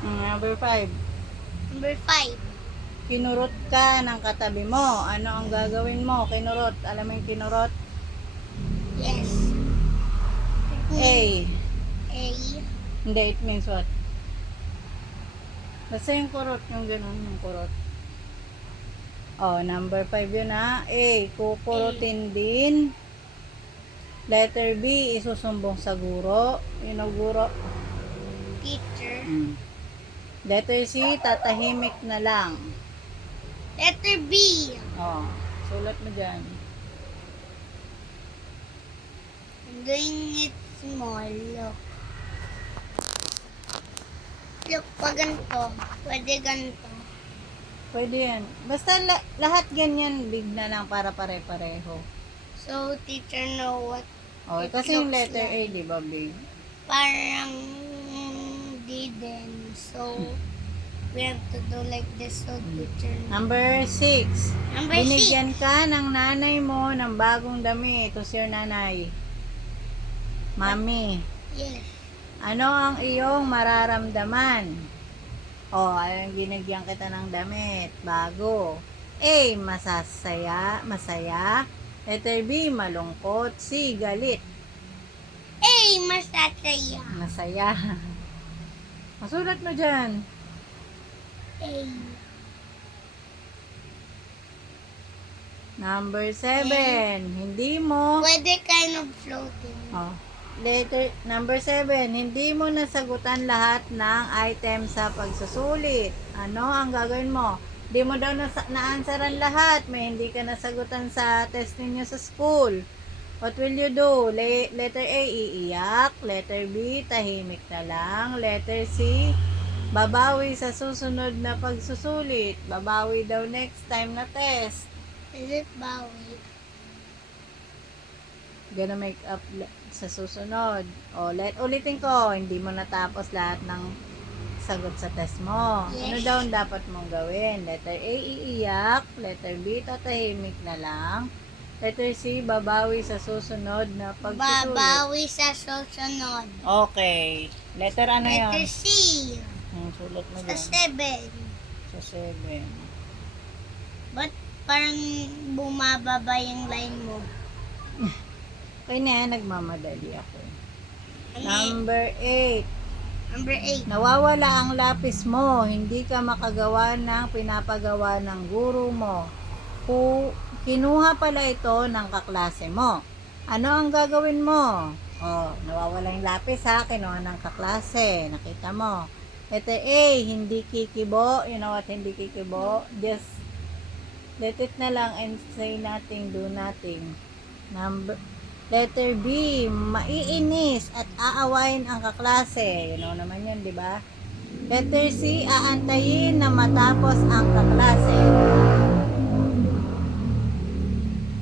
Number 5. Number 5. Kinurot ka ng katabi mo. Ano ang gagawin mo? Kinurot. Alam mo yung kinurot? Yes. A. A. Hindi, it means what? Basta yung kurot, yung ganun, yung kurot. Oh, number 5 yun ha. A. Kukurutin din. Letter B. Isusumbong sa guro. Yun ang guro. Teacher. Letter C. Tatahimik na lang. Letter B. Oh, sulat mo dyan. I'm doing it small. Look. Look, pag ganito. Pwede ganito. Pwede yan. Basta lahat ganyan, big na lang para pare-pareho. So, teacher know what Oh, it kasi yung looks letter A, like. di ba, big? Parang didn't. So, we have to do like this so teacher knows. Number 6. Number Binigyan ka ng nanay mo ng bagong damit. Who's your nanay? Mami. Yes. Ano ang iyong mararamdaman? Oh, ayun, binigyan kita ng damit. Bago. A. Masaya. Letter B. Malungkot. C. Galit. Hey, masasaya. Masaya. Masulat mo dyan. Hey. Number 7. Hindi mo. Pwede kind of floating. Oh. Number 7. Hindi mo nasagutan lahat ng item sa pagsusulit. Ano ang gagawin mo? Hindi mo daw na-answeran lahat. May hindi ka nasagutan sa test ninyo sa school. What will you do? Letter A, iiyak. Letter B, tahimik na lang. Letter C, babawi sa susunod na pagsusulit. Babawi daw next time na test. Is it bawi? Gonna make up sa susunod. O, ulitin ko, hindi mo natapos lahat ng sagot sa test mo. Yes. Ano daw ang dapat mong gawin? Letter A, iiyak. Letter B, tatahimik na lang. Letter C, babawi sa susunod na pagsusulit. Babawi sa susunod. Okay. Letter ano yan? Letter C. Sulat mo Sa dyan. 7. Sa 7. Ba't parang bumababa yung line mo? Kaya na, nagmamadali ako. Ano Number 8. Number 8. Nawawala ang lapis mo. Hindi ka makagawa ng pinapagawa ng guro mo. Kinuha pala ito ng kaklase mo. Ano ang gagawin mo? Oh, nawawala yung lapis ha. Kinuha ng kaklase. Nakita mo. Letter A, hindi kikibo. You know what, hindi kikibo? Just let it na lang and say nothing, do nothing. Letter B, maiinis at aawayin ang kaklase. You know naman yun, di ba? Letter C, aantayin na matapos ang kaklase.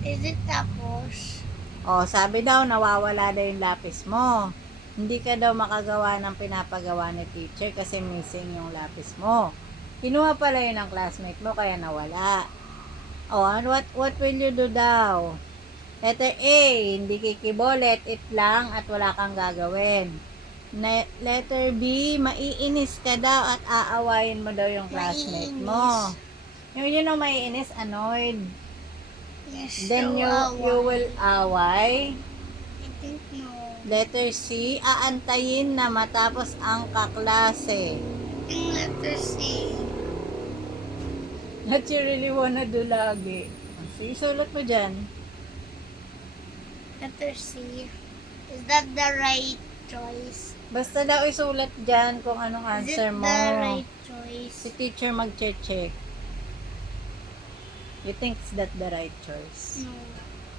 Is it tapos? O, sabi daw, nawawala daw yung lapis mo. Hindi ka daw makagawa ng pinapagawa ni teacher kasi missing yung lapis mo. Kinuha pala yun ng classmate mo kaya nawala. O, what will you do daw? Letter A, hindi kikibo, let it lang at wala kang gagawin. Letter B, maiinis ka daw at aawayin mo daw yung classmate mo. Yung maiinis, annoyed. Yes. Then you will away. I think no. Letter C, aantayin na matapos ang kaklase. Yung letter C. That you really wanna do lagi. Sige, sulat mo dyan. Letter C. Is that the right choice? Basta daw isulat dyan kung anong Is answer it mo. the right choice? Si teacher mag-check. You think is that the right choice? No.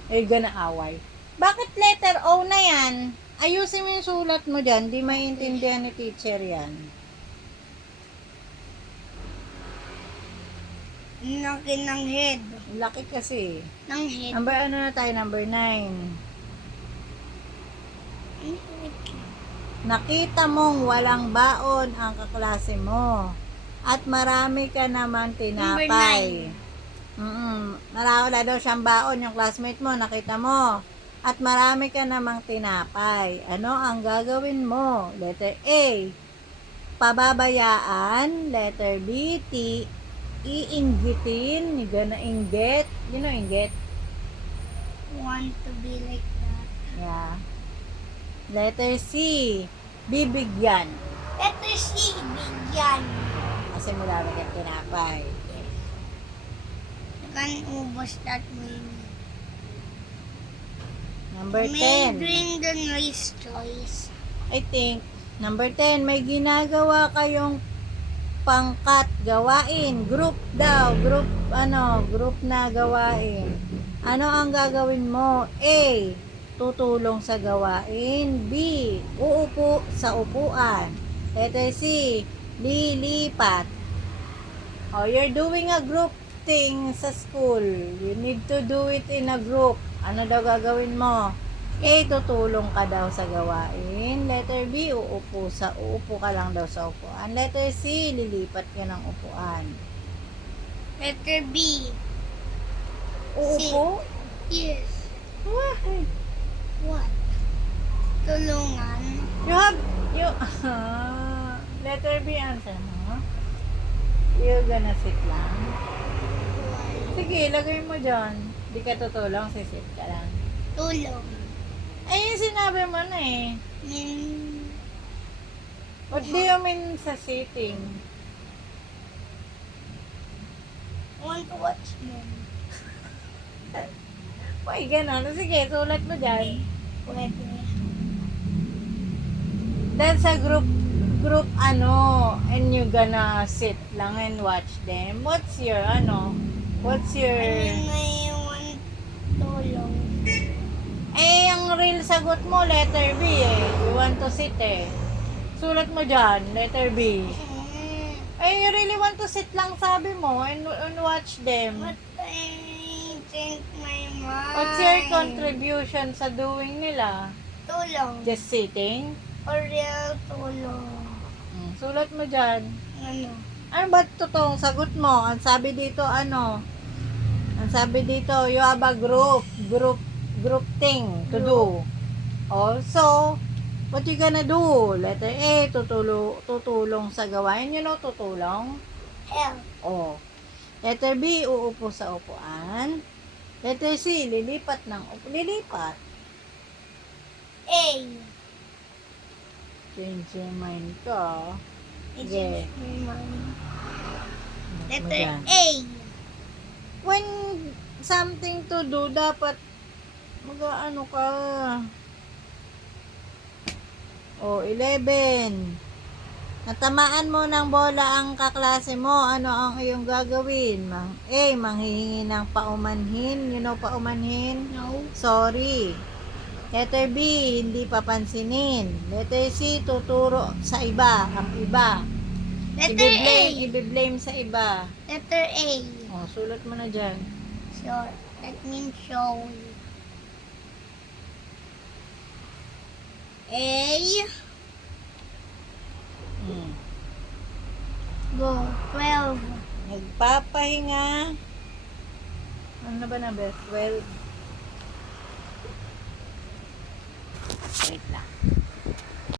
You're gonna away. Bakit letter O na yan? Ayusin mo yung sulat mo dyan. Di maintindihan ni teacher yan. Ang laki ng head. Laki kasi. Ng head. Number ano na tayo? Number 9. Nakita mong walang baon ang kaklase mo. At marami ka naman tinapay. Wala daw siyang baon yung classmate mo. Nakita mo. At marami ka namang tinapay. Ano ang gagawin mo? Letter A. pababayaan. Letter B, iinggitin. You're gonna inggit. You know inggit? Want to be like that. Yeah. Letter C, bibigyan. Letter C, bigyan. Kasi mula ng tinapay. Yes. You can ubos that many. Number May 10. drink the nice choice. I think, number 10, may ginagawa kayong pangkat gawain. Group daw. Group na gawain. Ano ang gagawin mo? A, tutulong sa gawain. B, uupo sa upuan. Letter C, lilipat. Oh, you're doing a group thing sa school. You need to do it in a group. Ano daw gagawin mo? A, tutulong ka daw sa gawain. Letter B, uupo ka lang daw sa upuan. Letter C, lilipat ka ng upuan. Letter B. Uupo? Yes. Why? What? Tulungan. Letter B answer mo. You're gonna sit lang. Sige, lagay mo dyan. Di ka tutulong, sisit ka lang. Tulong. Eh, yung sinabi mo na eh. What do you mean sa sitting? Want to watch them. Uy, gano'n. Sige, sulat mo dyan. Pwede. That's a group and you gonna sit lang and watch them. What's your May want tulong. eh, ang real sagot mo, letter B eh. You want to sit eh. Sulat mo dyan, letter B. Eh, you really want to sit lang sabi mo and watch them. But I think my mind. What's your contribution sa doing nila? Tulong. Just sitting? Or real tulong. Sulat mo dyan. Ano? Ano ba totoong sagot mo? Ang sabi dito, Ang sabi dito, you have a group thing to do. Also, what you gonna do? Letter A, tutulong sa gawain. You know, tutulong? Help. Oh. Letter B, uupo sa upuan. Letter C, lilipat. A. Change your mind ka. It's Sige. my mind. Sulat mo Letter dyan. A. When something to do, dapat mag-ano ka. 11. Natamaan mo ng bola ang kaklase mo. Ano ang iyong gagawin? A, manghihingi ng paumanhin. You know paumanhin? No. Sorry. Letter B, hindi papansinin. Letter C, tuturo sa iba. Ang iba. Letter A. Ibiblame sa iba. Letter A. Sulat mo na dyan. Sure. That means show. A. Go. 12. Nagpapahinga. Ano na ba na, Beth? 12. Wait lang.